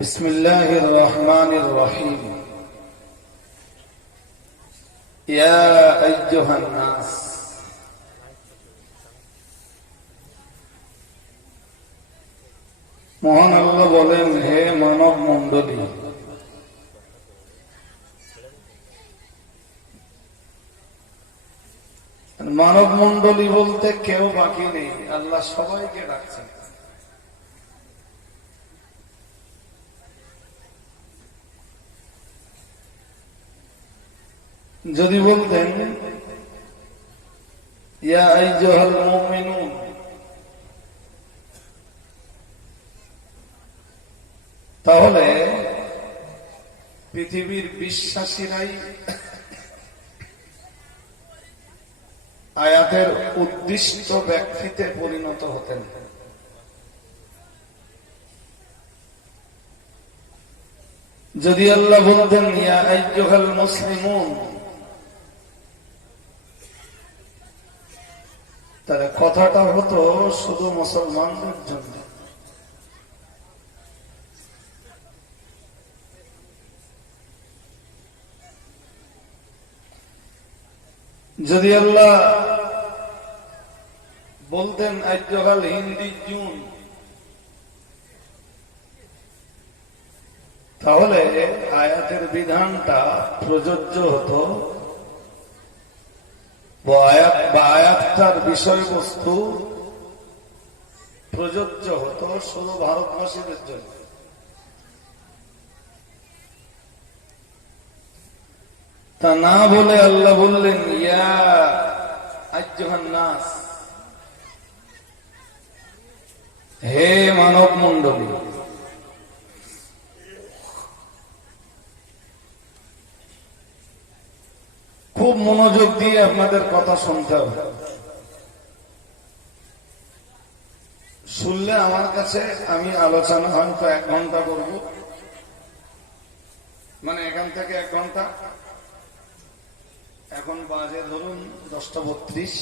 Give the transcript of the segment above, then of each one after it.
بسم الله الرحمن الرحيم يا أيها الناس মহান আল্লাহ বলেন, হে মানব মণ্ডলী, মানব মণ্ডলী বলতে কেউ বাকি নেই, আল্লাহ সবাইকে ডাকছেন। যদি বলতেন ইয়া আইয়ুহাল মুমিনুন, তাহলে পৃথিবীর বিশ্বাসীরাই আয়াতের উদ্দিষ্ট ব্যক্তিতে পরিণত হতেন। যদি আল্লাহ বলতেন ইয়া আইয়ুহাল মুসলিমুন, তাহলে কথাটা হতো শুধু মুসলমানদের জন্য। যদি আল্লাহ বলতেন আইয়ুহাল হিন্দিয়ুন, তাহলে আয়াতের বিধানটা প্রযোজ্য হতো বা আয়াতটার বিষয়বস্তু প্রযোজ্য হতো শুধু ভারতবাসীদের জন্য। তা না বলে আল্লাহ বললেন ইয়া আইয়ুহান নাস, হে মানব মণ্ডলী। খুব মনোযোগ দিয়ে আপনাদের কথা শুনতে হবে। শুনলে আমার কাছে আমি আলোচনা হয়তো 1 ঘন্টা করব, মানে এখান থেকে 1 ঘন্টা। এখন বাজে ধরুন 10:32,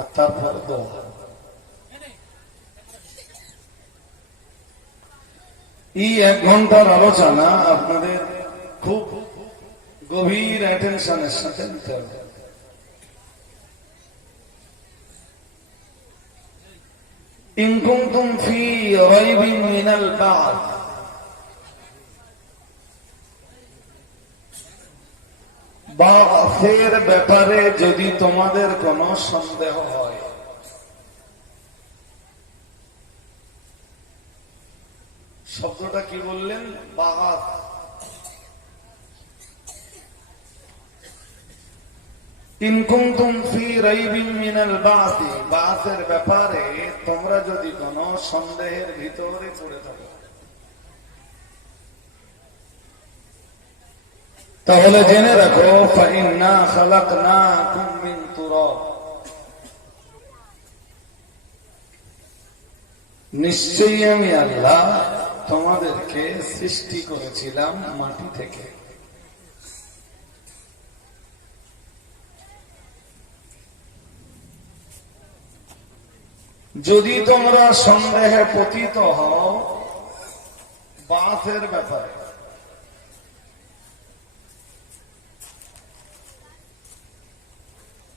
আর তারপর এই 1 ঘন্টার আলোচনা আপনাদের খুব গভীর অ্যাটেনশনের সাথে নিতে হবে। ইন কুনতুম ফি রাইবিন মিনাল বা'থ, বা'থের ব্যাপারে যদি তোমাদের কোনো সন্দেহ হয়। শব্দটা কি বললেন? বা'থ। ইন কুনতুম ফি রাইবিন মিনাল বা'থ, বা'থের ব্যাপারে তোমরা যদি কোনো সন্দেহের ভিতরে পড়ে থাকো, তাহলে জেনে রাখো ফাইন্না খালাকনাকুম মিন তুরাব, নিশ্চয়ই আমি আল্লাহ তোমাদেরকে সৃষ্টি করেছিলাম মাটি থেকে। যদি তোমরা সন্দেহে পতিত হও বা'থের ব্যাপারে,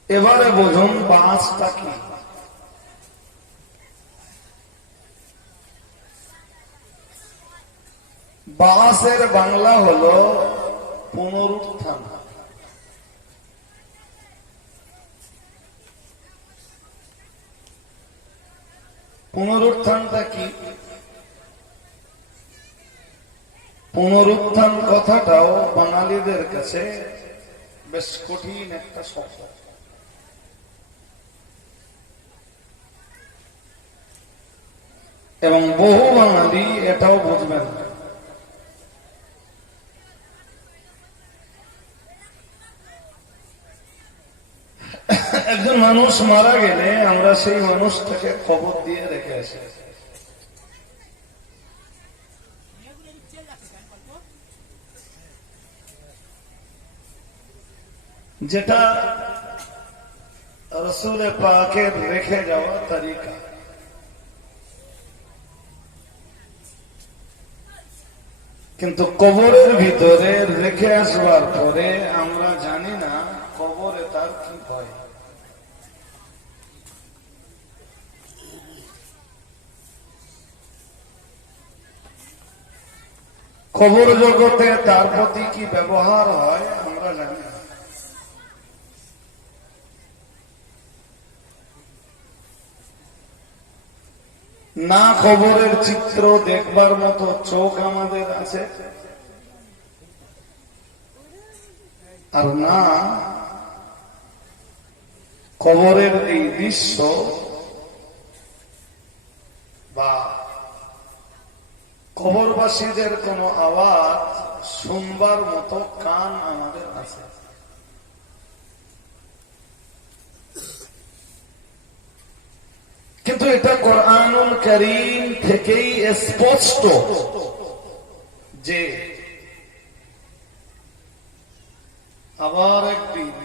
এবারে বুঝুন বা'থটা কি। বা'থের বাংলা হলো পুনরুত্থান। পুনরুত্থানটা কি? পুনরুত্থান কথাটাও বাঙালিদের কাছে বেশ কঠিন একটা শব্দ, এবং বহু বাঙালি এটাও বুঝবেন না। একজন মানুষ মারা গেলে আমরা সেই মানুষটাকে খবর দিয়ে রেখে আসি। যেটা রাসূল পাকের রেখে যাওয়া তরিকা। কিন্তু কবরের ভিতরে রেখে আসবার পরে আমরা জানি না কবরে তার কি হয়। কবর জগতে তার প্রতি কি ব্যবহার হয় আমরা জানি না। না কবরের চিত্র দেখবার মতো চোখ আমাদের আছে, আর না কবরের এই দৃশ্য বা কবরবাসীদের কোন আওয়াজ শুনবার মতো কান আমাদের আছে। কিন্তু এটা কোরআনুল কারীম থেকেই স্পষ্ট যে আবার একদিন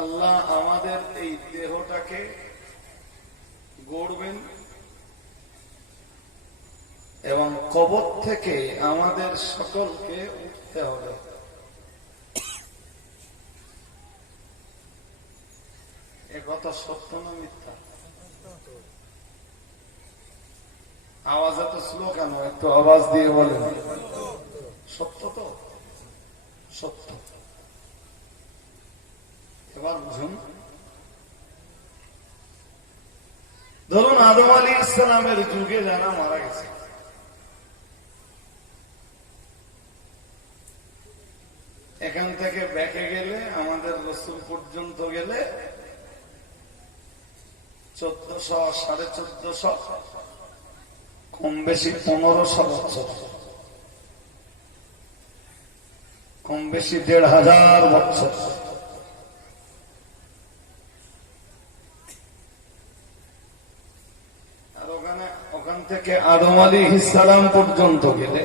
আল্লাহ আমাদের এই দেহটাকে গড়বেন এবং কবর থেকে আমাদের সকলকে উঠতে হবে। এ কথা সত্য না মিথ্যা? আওয়াজ এত স্লো কেন? একটু আওয়াজ দিয়ে বলেন। সত্য তো? সত্য। এবার বুঝুন, ধরুন আদম আলাইহিস সালামের যুগে যারা মারা গেছে, এখান থেকে ব্যাকে গেলে আমাদের রাসূল পর্যন্ত গেলে 1400 1450 কম বেশি 1500 বছর, কম বেশি 1500 বছর। আর ওখান থেকে আদম আলাইহিস সালাম পর্যন্ত গেলে,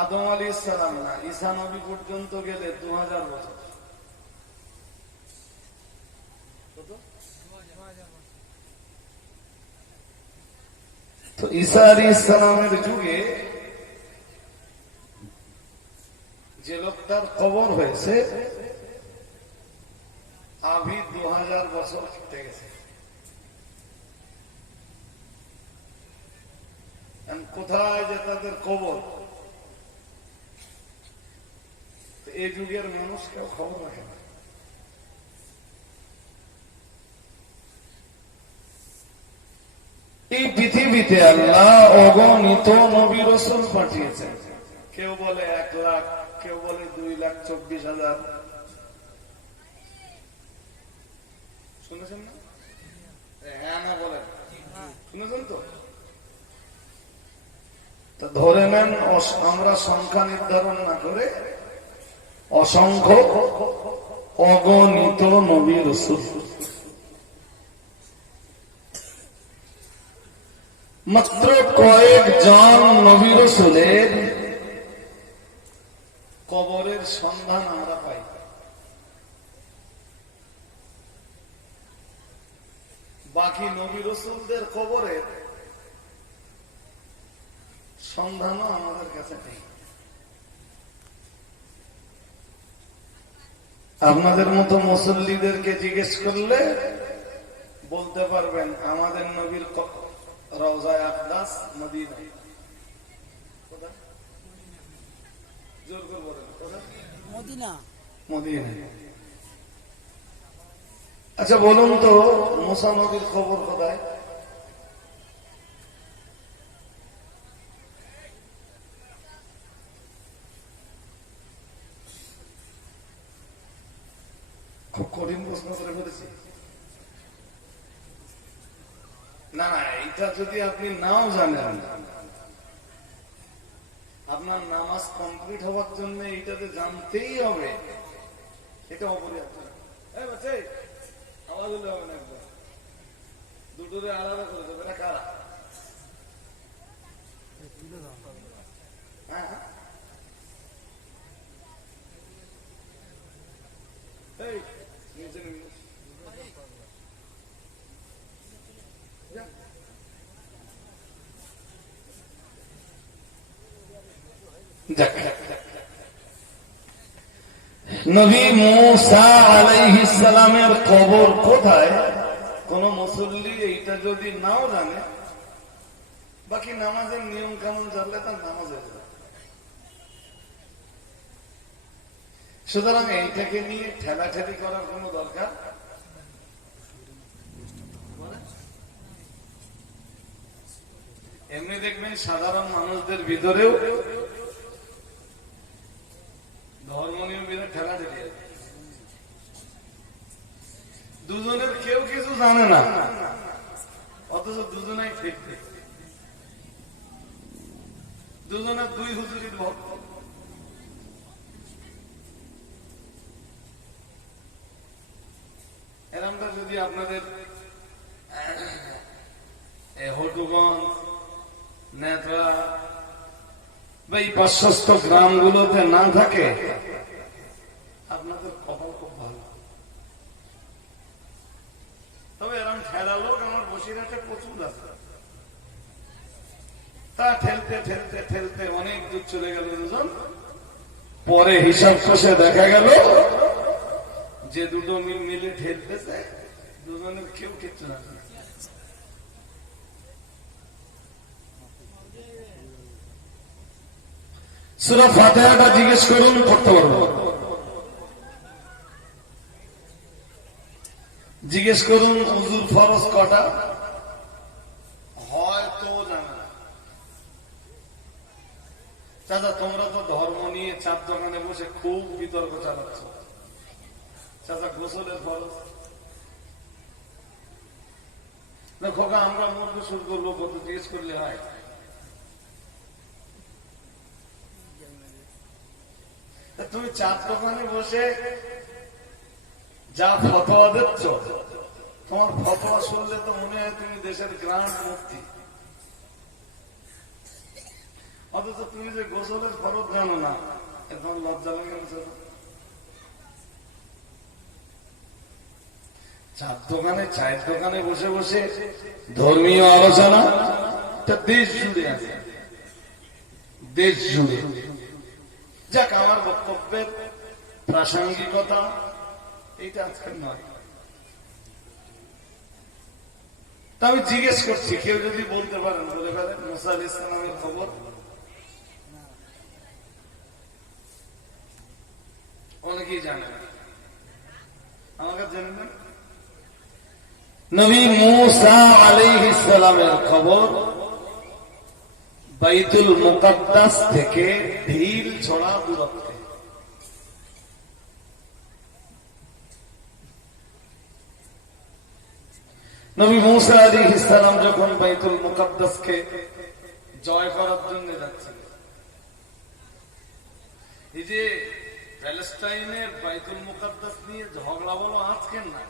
আদম আলাইহিস সালাম না, ঈসা নবী পর্যন্ত গেলে 2000 বছর। তো ঈসা আলাইহিস সালামের যুগে যে লোকটার কবর হয়েছে আভি 2000 বছর কেটে গেছে। কোথায় যে তাদের কবর, এই যুগের মানুষ কেউ খবর রাখে না। এই পৃথিবীতে আল্লাহ অগণিত নবী রাসূল পাঠিয়েছেন। কেউ বলে 1 লাখ, কেউ বলে 2,24,000। শুনেছেন না? হ্যাঁ না বলেন, শুনেছেন তো? ধরে নেন আমরা সংখ্যা নির্ধারণ না করে অসংখ্য অগণিত নবী রাসূল, মাত্র কয়েকজন নবী রাসূলের কবরের সন্ধান আমরা পাই। বাকি নবী রাসূলদের কবরের সন্ধানও আমাদের কাছে নেই। আপনাদের মতো মুসল্লিদেরকে জিজ্ঞেস করলে বলতে পারবেন আমাদের নবীর রওজায়ে আকদাস মদিনায়। কোথায়? জোর করে বলেন, কোথায়? মদিনা। মদিনায়। আচ্ছা বলুন তো মুসা নবীর খবর কোথায়? খুব কঠিন প্রশ্ন করে ফেলেছি না? না, এটা যদি আপনি নাও জানেন, আপনার নামাজ কমপ্লিট হওয়ার জন্য এইটাতে জানতেই হবে, এটা অপরিহার্য। আওয়াজ হলে হবে না, একবার দুটোরে আলাদা করে দেবে। এটা কারা? হ্যাঁ, এই নিচে নেমে যাক, নবী মূসা আলাইহিস সালামের কবর কোথায় কোন মুসল্লি এইটা যদি নাও জানে, বাকি নামাজের নিয়ম কানুন জানলে তার নামাজ হয়ে যাবে। সুতরাং এইটাকে নিয়ে ঠেলাঠেলি করার কোন দরকার। এমনি দেখবেন সাধারণ মানুষদের ভিতরেও ধর্ম নিয়ম ভিতরে ঠেলাঠেলি আছে। দুজনের কেউ কিছু জানে না, অথচ দুজনেই ঠিক ঠিক, দুজনের দুই হুজুরির ভক্ত। এরমটা যদি আপনাদের হটুগঞ্জ, নেত্রা বা এই পার্শ্বস্থ গ্রামগুলোতে না থাকে, আপনাদের কপাল খুব ভালো। তবে এরকম ঠেলা লোক আমার বসিরহাটে প্রচুর আছে। তা ঠেলতে ঠেলতে ঠেলতে অনেক দূর চলে গেল দুজন। পরে হিসাব কষে দেখা গেল যে দুটো মিলে ঠেলতেছে, দুজনের কেউ কিচ্ছু না। সূরা ফাতিহাটা জিজ্ঞেস করুন, পড়তে পারবো। জিজ্ঞেস করুন উযুর ফরজ কটা, হয়তো জানে না। চাচা তোমরা তো ধর্ম নিয়ে চার দোকানে বসে খুব বিতর্ক চালাচ্ছ। চাচা গোসলের ফরজ না খোকা, আমরা মুরগি শুরু করবো কত জিজ্ঞেস করলে হয়? তুমি চার দোকানে বসে যা ফতোয়া দিচ্ছ, তোমার ফতোয়া শুনলে তো মনে হয় তুমি দেশের গ্রান্ড মুফতি, অথচ তুমি যে গোসলের ফরজ জানো না, এখন লজ্জা লাগে না? চায়ের দোকানে বসে বসে ধর্মীয় আলোচনা দেশ জুড়ে আছে, দেশ জুড়ে। যাক, আমার বক্তব্যের প্রাসঙ্গিকতা এইটা আজকের নয়। তা আমি জিজ্ঞেস করছি, কেউ যদি বলতে পারেন বলে ফেলেন মুসা আলাইহিস সালামের খবর। অনেকেই জানেন, আমাকে জেনে নেন। নবী মূসা আলাইহিস সালামের খবর বাইতুল মুকাদ্দাস থেকে ঢিল ছড়া দূরত্বে। নবী মূসা আলাইহিস সালাম যখন বাইতুল মুকাদ্দাসকে জয় করার জন্য যাচ্ছেন, এই যে প্যালেস্টাইনের বাইতুল মুকাদ্দাস নিয়ে ঝগড়া বলো আজকের না,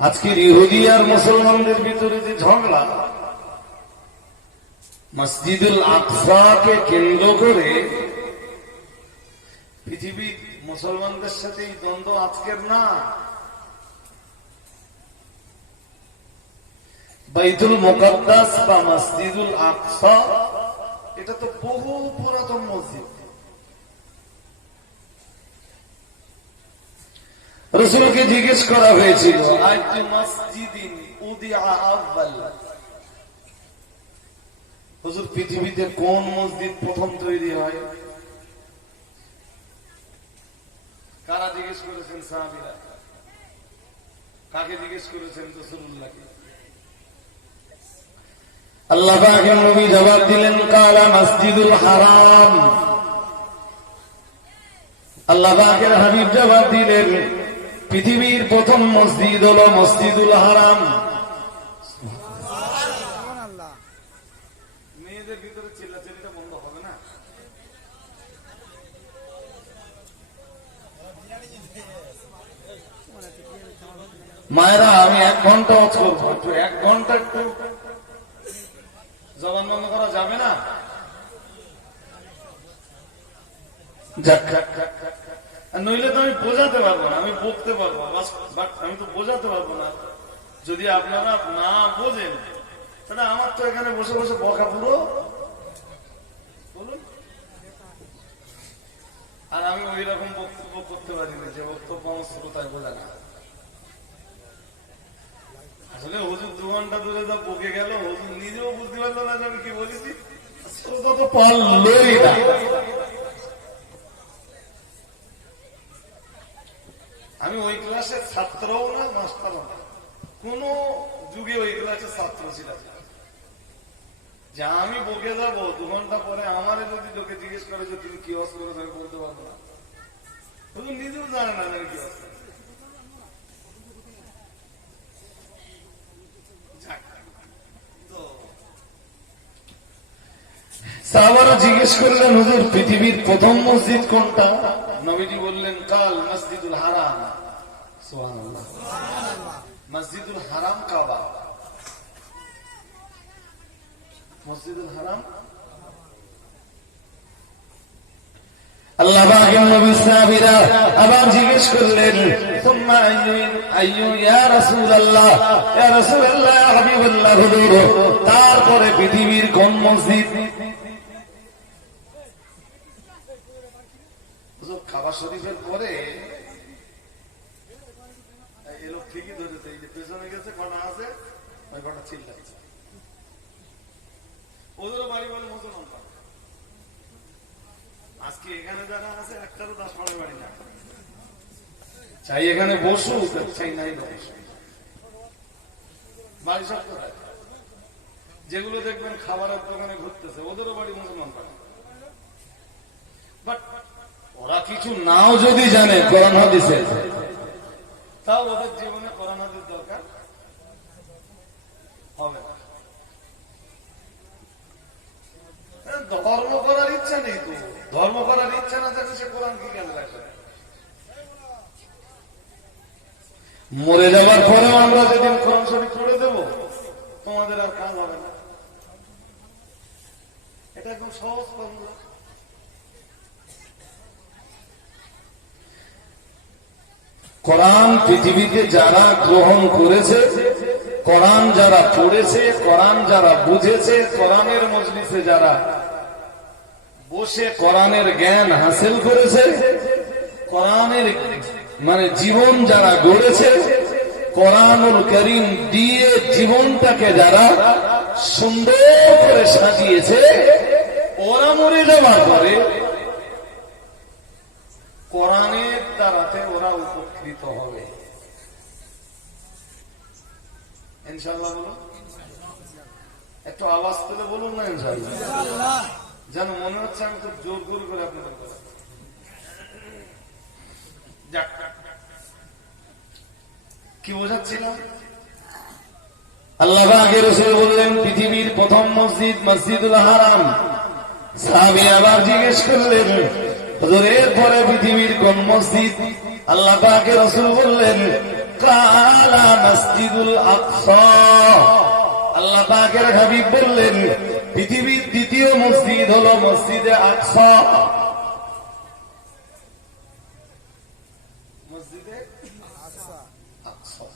আজকের ইহুদি আর মুসলমানদের ভিতরে যে ঝগড়া, মসজিদুল আকসাকে কেন্দ্র করে পৃথিবীর মুসলমানদের সাথে এই দ্বন্দ্ব আজকের না। বাইতুল মুকাদ্দাস বা মসজিদুল আকসা এটা তো বহু পুরাতন মসজিদ। রাসূলকে জিজ্ঞেস করা হয়েছিল, আইয়ু মসজিদিন উদিআ আউয়াল, হুজুর পৃথিবীতে কোন মসজিদ প্রথম তৈরি হয়? কারা জিজ্ঞেস করেছেন? সাহাবীরা। কাকে জিজ্ঞেস করেছেন? রাসূলুল্লাহকে। আল্লাহ পাকের নবী জবাব দিলেন, কালা মসজিদুল হারাম। আল্লাহ পাকের হাবিব জবাব দিলেন, পৃথিবীর প্রথম মসজিদ হলো মসজিদুল হারাম। মেয়েদের ভিতরে চিল্লাচিল্লিটা বন্ধ হবে না? মায়েরা, আমি 1 ঘন্টা ওয়াজ করবো, একটু 1 ঘন্টা একটু জবান বন্ধ করা যাবে না? নইলে তো আমি বোঝাতে পারবো না, আমি বকতে পারবো, আমি তো বোঝাতে পারবো না। যদি আপনারা না বোঝেন, তাহলে আমার তো এখানে বসে বসে বকা পুরো আর আমি ওই রকম বক্তব্য করতে পারিনি যে বক্তব্য আমার শ্রোতায় বোঝে না। আসলে হুজুর 2 ঘন্টা ধরে যা বকে গেল, হুজুর নিজেও বুঝতে পারলো না যে আমি কি বলেছি, শ্রোতা তো পারলই না। আমি ওই ক্লাসের ছাত্রও না, মাস্টারও না, কোন যুগে ওই ক্লাসের ছাত্র ছিলাম না যে আমি বকে যাবো 2 ঘন্টা পরে আমারে যদি লোকে জিজ্ঞেস করে যে তুমি কি অস্ত্র করে, আমি বলতে পারবো না। হুজুর নিজেও জানে না আমি কি অস্ত্র। সাহাবারা জিজ্ঞেস করলেন, হুজুর পৃথিবীর প্রথম মসজিদ কোনটা? নবীজি বললেন, কাল মসজিদুল হারাম। সুবহানাল্লাহ। মসজিদুল হারাম কাবা। মসজিদুল হারাম আল্লাহ পাকের নবী সাহাবীরা আবার জিজ্ঞেস করলেন, সুম্মা আইয়ু ইয়া রাসূলুল্লাহ, ইয়া রাসূলুল্লাহ, ইয়া হাবিবাল্লাহ, হুজুর তারপরে পৃথিবীর কোন মসজিদ? হুজুর কাবা শরীফের পরে এই লোক ঠিকই ধরেছে, এই যে পেছনে গেছে কটা আছে, ওই কটা চিল্লাচ্ছে। ওদেরও বাড়ি বলে মুসলমান। আজকে এখানে যারা আছে একটারও 10 পাড়ের বাড়ি না, চাই এখানে বসু, চাই নাই বসু। বাড়ি সব কোথায়? যেগুলো দেখবেন খাবারের দোকানে ঘুরতেছে, ওদেরও বাড়ি মুসলমান পাড়া। বাট ওরা কিছু নাও যদি জানে কোরআন হাদিসে, তাও ওদের জীবনে কোরআন হাদিস দরকার হবে না। ধর্ম করার ইচ্ছা নেই তো, ধর্ম করার ইচ্ছা না থাকলে সে কোরআন কি কেন রাখবে? মরে যাবার পরেও আমরা যেদিন কোরআন শরীফ পড়ে দেব, তোমাদের আর কাজ হবে না। এটা একদম সহজ ফর্মুলা। কোরআন পৃথিবীতে যারা গ্রহণ করেছে, কোরআন যারা পড়েছে, কোরআন যারা বুঝেছে, কোরআনের মজলিসে যারা বসে কোরআনের জ্ঞান হাসিল করেছে, কোরআনের মানে জীবন যারা গড়েছে, কোরআনুল কারীম দিয়ে জীবনটাকে যারা সুন্দর করে সাজিয়েছে, ওরা মরে যাওয়ার পরে কোরআনের দ্বারাতে ওরা উপকৃত হবে ইনশাআল্লাহ। বলুন, একটু আওয়াজ তুলে বলুন না ইনশাআল্লাহ। যেন মনে হচ্ছে আমি তো জোর জোর করে আপনাদের কি বোঝাচ্ছিলাম। আল্লাহ পাকের রাসূল বললেন, পৃথিবীর প্রথম মসজিদ মসজিদুল হারাম। সাহাবী আবার জিজ্ঞেস করলেন, হুজুর এরপরে পৃথিবীর কোন মসজিদ? আল্লাহ পাকের রাসূল বললেন, কালা মসজিদুল আকসা। আল্লাহ পাকের হাবিব বললেন, পৃথিবীর দ্বিতীয় মসজিদ হলো মসজিদে আকসা। মসজিদে আকসা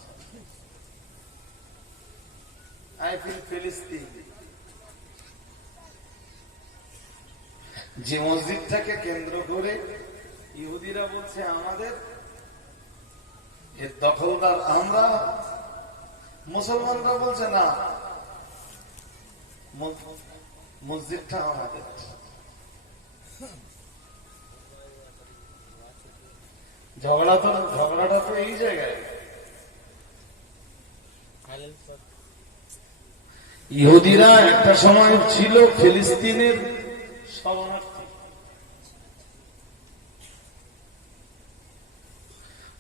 আই ফিল ফিলিস্তিন। যে মসজিদটাকে কেন্দ্র করে ইহুদিরা বলছে আমাদের, এর দখলদার আমরা, মুসলমানরা বলছে না মসজিদটা আমাদের। ঝগড়াটা তো এই জায়গায়। ইহুদিরা একটা সময় ছিল ফিলিস্তিনের শরণার্থী।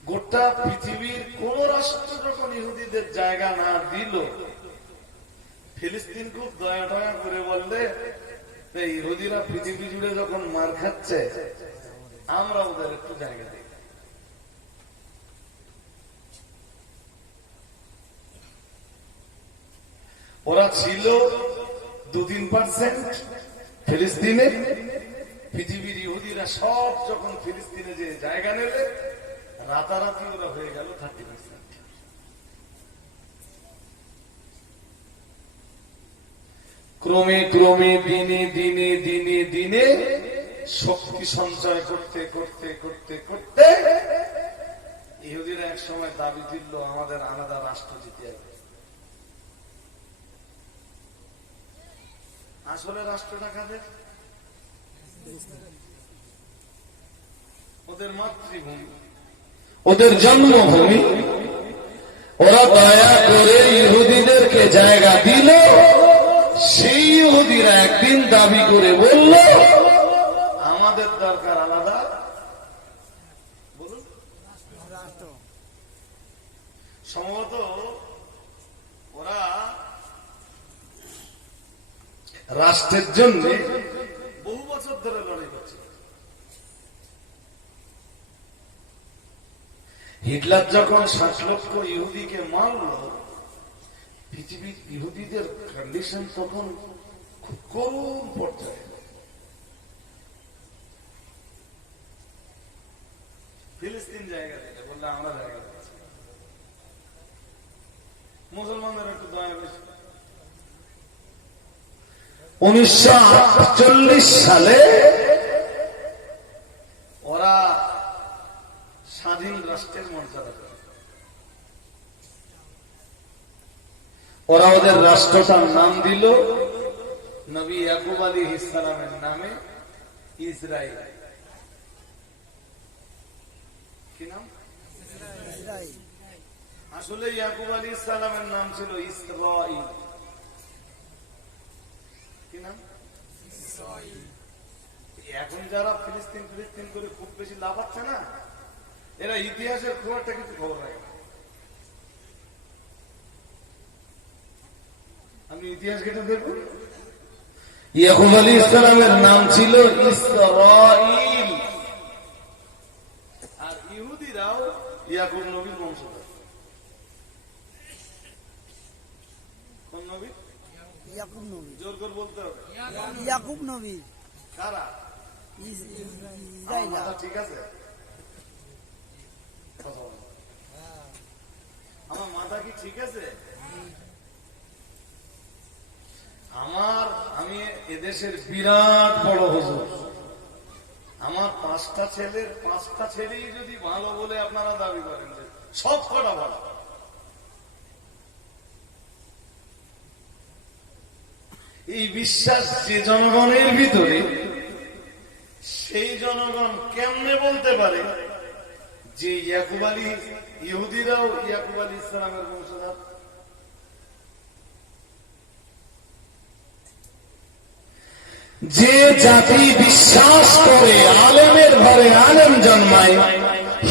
গোটা পৃথিবীর কোন রাষ্ট্র যখন ইহুদিদের জায়গা না দিল, ফিলিস্তিন খুব দয়া টয়া করে বললে, ইহুদিরা পৃথিবী জুড়ে যখন মার খাচ্ছে, আমরা ওদের একটু জায়গা দিই। ওরা ছিল 2-3% ফিলিস্তিনে। পৃথিবীর ইহুদিরা সব যখন ফিলিস্তিনে যে জায়গা নেবে, রাতারাতি ওরা হয়ে গেল 30%। ক্রমে ক্রমে দিনে দিনে দিনে দিনে শক্তি সঞ্চয় করতে করতে করতে করতে ইহুদিরা এক সময় দাবি দিল আমাদের আলাদা রাষ্ট্র দিতে হবে। আসলে রাষ্ট্রটা কাদের? ওদের মাতৃভূমি, ওদের জন্মভূমি। ওরা দয়া করে ইহুদিদেরকে জায়গা দিল। সেই ইহুদিরা একদিন দাবি করে বলল আমাদের দরকার আলাদা বলুন সম্ভবত ওরা রাষ্ট্রের জন্য বহু বছর ধরে লড়াই করছে। হিটলার যখন 60 লক্ষ ইহুদিকে মারল, পৃথিবীর ইহুদিদের কন্ডিশন তখন খুব করুণ পর্যায়ে। ফিলিস্তিন জায়গা থেকে বললে আমরা জায়গা দিচ্ছি, মুসলমানদের একটু দয়া বেশি। 1948 সালে ওরা স্বাধীন রাষ্ট্রের মর্যাদা করে। ওরা ওদের রাষ্ট্রটার নাম দিল নবী ইয়াকুব আলাইহিস সালামের নামে ইসরাইল। কি নাম? ইসরাইল। আসলে ইয়াকুব আলাইহিস সালামের নাম ছিল ইসরাইল। কি নাম? ইসরাইল। এখন যারা ফিলিস্তিন ফিলিস্তিন করে খুব বেশি লাভ পাচ্ছে না, এরা ইতিহাসের খুব একটা কিছু খবর রাখে। আমি ইতিহাস কেটে দেখুন, ইয়াকুব আলাইহিস সালামের নাম ছিল ইসরাইল, আর ইহুদিরাও ইয়াকুব নবীর বংশধর। কোন নবী? ইয়াকুব নবী। জোর করে বলতে হবে, ইয়াকুব নবী। কারা? ইসরাইল। ঠিক আছে, আমার মাথা কি ঠিক আছে? আমি এদেশের বিরাট বড় হুজুর। আমার 5টা ছেলের 5টা ছেলেই যদি ভালো বলে আপনারা দাবি করেন যে সব কটা ভালো, এই বিশ্বাস যে জনগণের ভিতরে, সেই জনগণ কেমনে বলতে পারে যে ইয়াকুব আলী ইহুদিরাও ইয়াকুব আলাইহিস সালামের বংশধর? যে জাতি বিশ্বাস করে আলেমের ঘরে আলেম জন্মায়,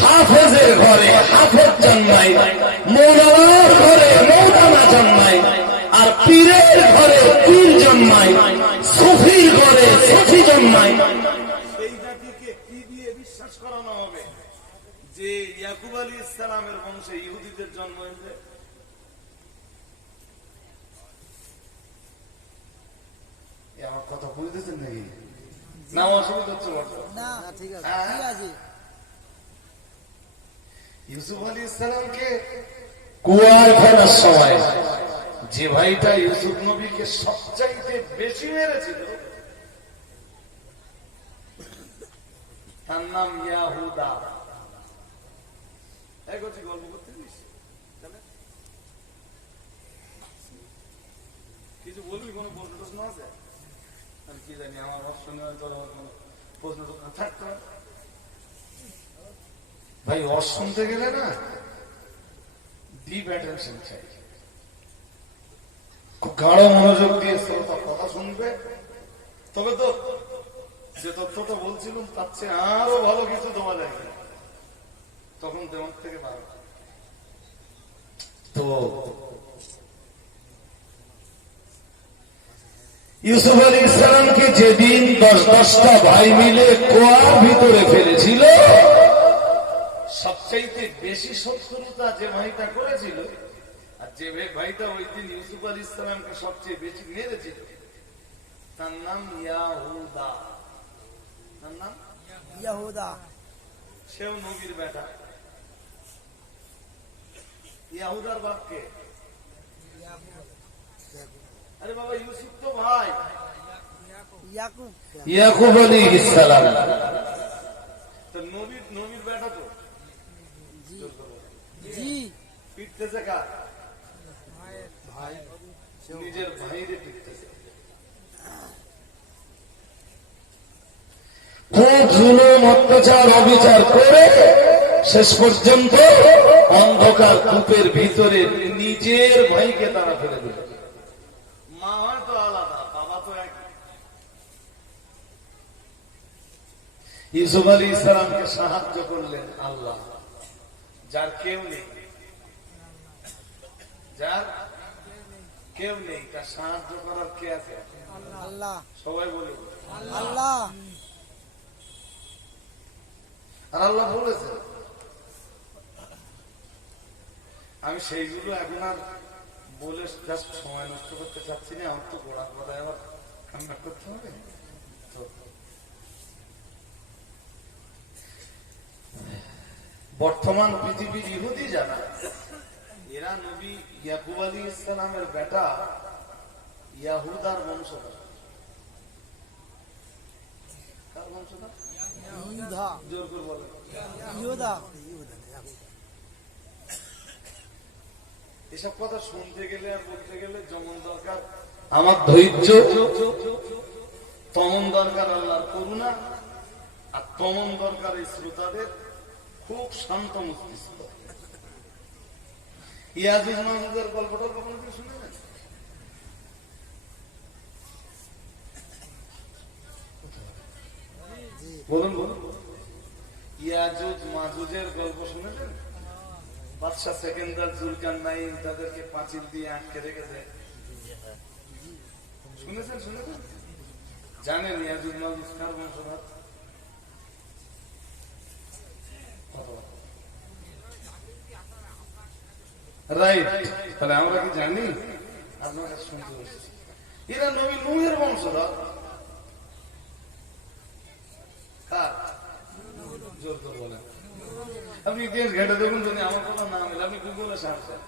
হাফেজের ঘরে হাফেজ জন্মায়, মৌলানার ঘরে মৌলানা জন্মায়, আর পীরের ঘরে পীর জন্মায়, সুফির ঘরে সুফি জন্মায়, সেই জাতিকে কি দিয়ে বিশ্বাস করানো হবে যে ইয়াকুব আলাইহিস সালামের বংশে ইহুদিদের জন্ম হয়েছে? আমার কথা বুঝতেছেন নাকি? না অসুবিধা হচ্ছে? না, ঠিক আছে। ইউসুফ আলাইহিস সালামকে কুয়ায় ফেলার সময় যে ভাইটা ইউসুফ নবীকে সবচাইতে বেশি মেরেছিল তার নাম ইয়াহুদা। গল্প করতে কিছু বলবি? কোন প্রশ্ন আছে? আমি কি জানি, আমার অপশন প্রশ্ন থাকতে ভাই। অস শুনতে গেলে না ডিপ অ্যাটেনশন চাই, খুব গাঢ় মনোযোগ দিয়ে শ্রোতা কথা শুনবে, তবে তো যে তথ্যটা বলছিলাম তার চেয়ে আরো ভালো কিছু দেওয়া যায়, তখন দেওয়ার থেকে ভালো। তো ইউসুফ আলাইহিস সালামকে যেদিন 10টা ভাই মিলে কুয়ার ভিতরে ফেলেছিল, সবচাইতে বেশি শত্রুতা যে ভাইটা করেছিল, আর যে ভাইটা ওই দিন ইউসুফ আলাইহিস সালামকে সবচেয়ে বেশি মেরেছিল, তার নাম ইয়াহুদা। তার নাম ইয়াহুদা। সেও নবীর বেটা। ইয়াহুদার বাপকে? আরে বাবা, ইউসুফ তো ভাই, ইয়াকুব আলাইহিস সালাম। তো নবীর বেটা তো পিটতেছে কার? ভাই, নিজের ভাইরে পিটতেছে। খুব জুলুম অত্যাচার অবিচার করে শেষ পর্যন্ত অন্ধকার কূপের ভিতরে নিজের ভাইকে তারা ফেলে দিল। মা হয়তো আলাদা, বাবা তো এক। ইউসুফ আলাইহিস সালামকে সাহায্য করলেন আল্লাহ, যার কেউ নেই, যার কেউ নেই, তার সাহায্য করার কে আছে? আল্লাহ। সবাই বলে আল্লাহ। আর আল্লাহ বলেছে, আমি সেইগুলো এখন আর বলে জাস্ট সময় নষ্ট করতে চাচ্ছি না। আমার তো গোড়া গোড়ায় আবার কান্না করতে হবে। বর্তমান পৃথিবীর ইহুদি যারা, এরা নবী ইয়াকুব আলাইহিস সালামের বেটা ইয়াহুদার বংশধর। কার বংশধর? ইহুদা। জোর করে বলে ইহুদা। এসব কথা শুনতে গেলে আর বলতে গেলে যেমন দরকার আমার ধৈর্য, তেমন দরকার আল্লাহর করুণা, আর তেমন দরকার এই শ্রোতাদের খুব শান্ত মস্তিষ্ক। ইয়াজুজ মাজুজের গল্পটা কখনো কি শুনেছেন? বলুন বলুন। ইয়াজুজ মাজুজের গল্প শুনেছেন? বাদশা সেকেন্দার জুলকারনাইন তাদেরকে পাঁচিল দিয়ে আটকে রেখেছে। শুনেছেন? শুনেছেন? জানেন ইয়াজুজ মাজুজ কার বংশধর? রাইট। তাহলে আমরা কি জানি? আপনারা শুনতে পাচ্ছেন, এরা নবী নূহের বংশধর। কার? জোর করে বলেন। আপনি ইতিহাস ঘেটে দেখুন, যদি আমার কথা না মেলে আপনি গুগলে সার্চ করেন।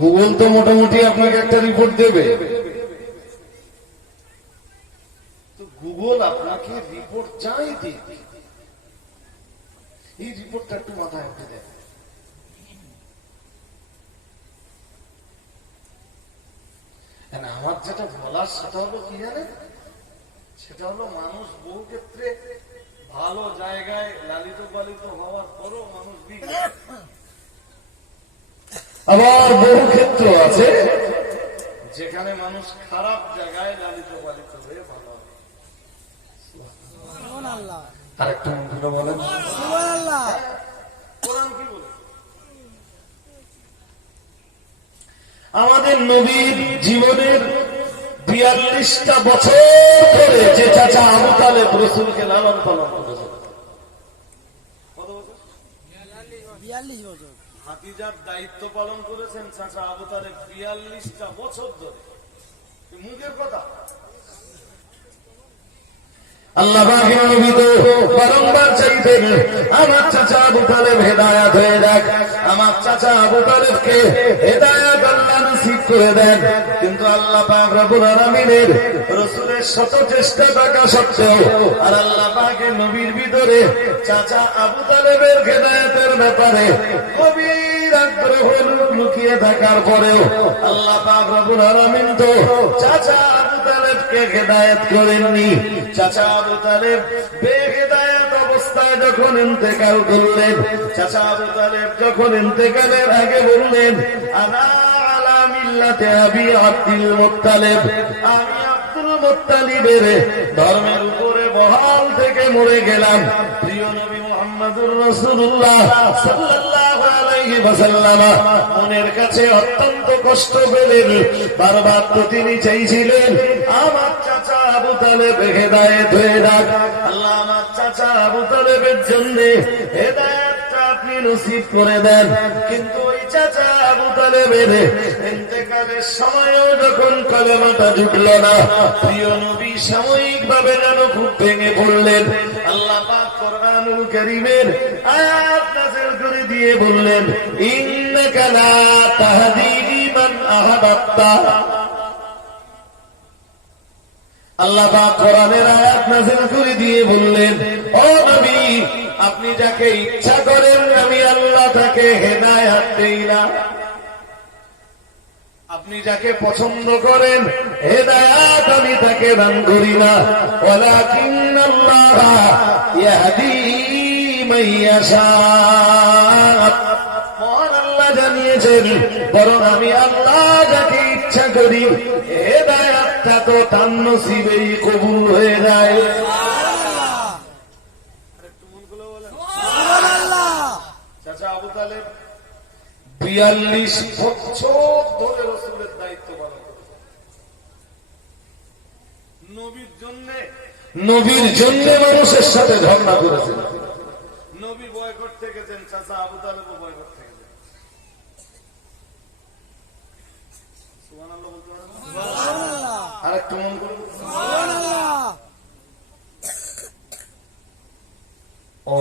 গুগল তো মোটামুটি আপনাকে একটা রিপোর্ট দেবে। তো গুগল আপনাকে রিপোর্ট চাই দিক, এই রিপোর্টটা একটু মাথায় রেখে দেয়। আমার যেটা বলার সেটা হলো কি জানেন, সেটা হলো মানুষ বহু ক্ষেত্রে ভালো জায়গায় লালিত পালিত হওয়ার পরও মানুষ বিগড়ে, আবার বহু ক্ষেত্র আছে যেখানে মানুষ খারাপ জায়গায় লালিত পালিত হয়ে ভালো হয়। আরেকটা মন্ত্র বলেন, কোরআন কি বলে? আমাদের নবীর জীবনের 42টা বছর ধরে যে চাচা আবু তালেব রাসূলকে লালন পালন করেছে। কত বছর? 42 বছর। ভাতিজার দায়িত্ব পালন করেছেন চাচা আবু তালেব 42টা বছর ধরে। মুখের কথা। আল্লাহ পাকের নবী তো বারংবার চাইতেন আমার চাচা আবু তালেব হেদায়েত হয়ে যাক, আমার চাচা আবু তালেবকে হেদায়েত আল্লাহ নসিব করে দেন। কিন্তু আল্লাহ পাক রব্বুল আলামিনের রাসূলের শত চেষ্টা থাকা সত্ত্বেও আর আল্লাহ পাকের নবীর ভিতরে চাচা আবু তালেবের হেদায়েতের ব্যাপারে গভীর আগ্রহ লুকিয়ে থাকার পরেও আল্লাহ পাক রব্বুল আলামিন তো চাচা আবু তালেবকে হেদায়েত করেননি। চাচা আবু তালেব বেহেদায়েত অবস্থায় যখন ইন্তেকাল করলেন, চাচা আবু তালেব যখন ইন্তেকালের আগে বললেন, আনা আলা মিল্লাতে আবি আব্দুল মুত্তালিব, আমি আব্দুল মুত্তালিবের ধর্মের উপরে বহাল থেকে মরে গেলাম। প্রিয় নবী মুহাম্মদুর রাসূলুল্লাহ সাল্লাল্লাহু আলাইহি ওয়াসাল্লাম মনের কাছে অত্যন্ত কষ্ট পেলেন। বারবার তো তিনি চাইছিলেন আমার চাচা আবু তালেব হেদায়েত হয়ে যাক, আল্লাহ আমার চাচা আবু তালেবের জন্য হেদায়েতটা আপনি নসিব করে দেন। কিন্তু ওই চাচা আবু তালেবের ইন্তেকালের সময়ও যখন কলেমাটা জুটল না, প্রিয় নবী সাময়িকভাবে যেন খুব ভেঙে পড়লেন। আল্লাহ পাক কোরআনুল কারীমের আয়াত নাযিল করে দিয়ে বললেন, ইন্নাকা লা তাহদি মান আহাবাত্তা। আল্লাহ পাক কোরআনের আয়াত নাযিল করে দিয়ে বললেন, ও নবী, আপনি যাকে ইচ্ছা করেন আমি আল্লাহ তাকে হেদায়েত দেই না, আপনি যাকে পছন্দ করেন হেদায়েত আমি তাকে দান করি না। ওয়ালাকিন্নাল্লাহা ইয়াহদি মান ইয়াশা। মহান আল্লাহ জানিয়েছেন, বরং আমি আল্লাহ যাকে ইচ্ছা করি হেদায়েতটা তো তার নসিবেই কবুল হয়ে যায়। চাচা আবু তালেব 42 বছর ধরে রাসূলের দায়িত্ব পালন করেছেন। নবীর জন্য মানুষের সাথে ঝগড়া করেছেন। নবী বয়কট থেকেছেন, চাচা আবু তালেবও বয়কট থেকেছেন। সুবহানাল্লাহ বলতে পারেন? আরেকটু মন করুন। ও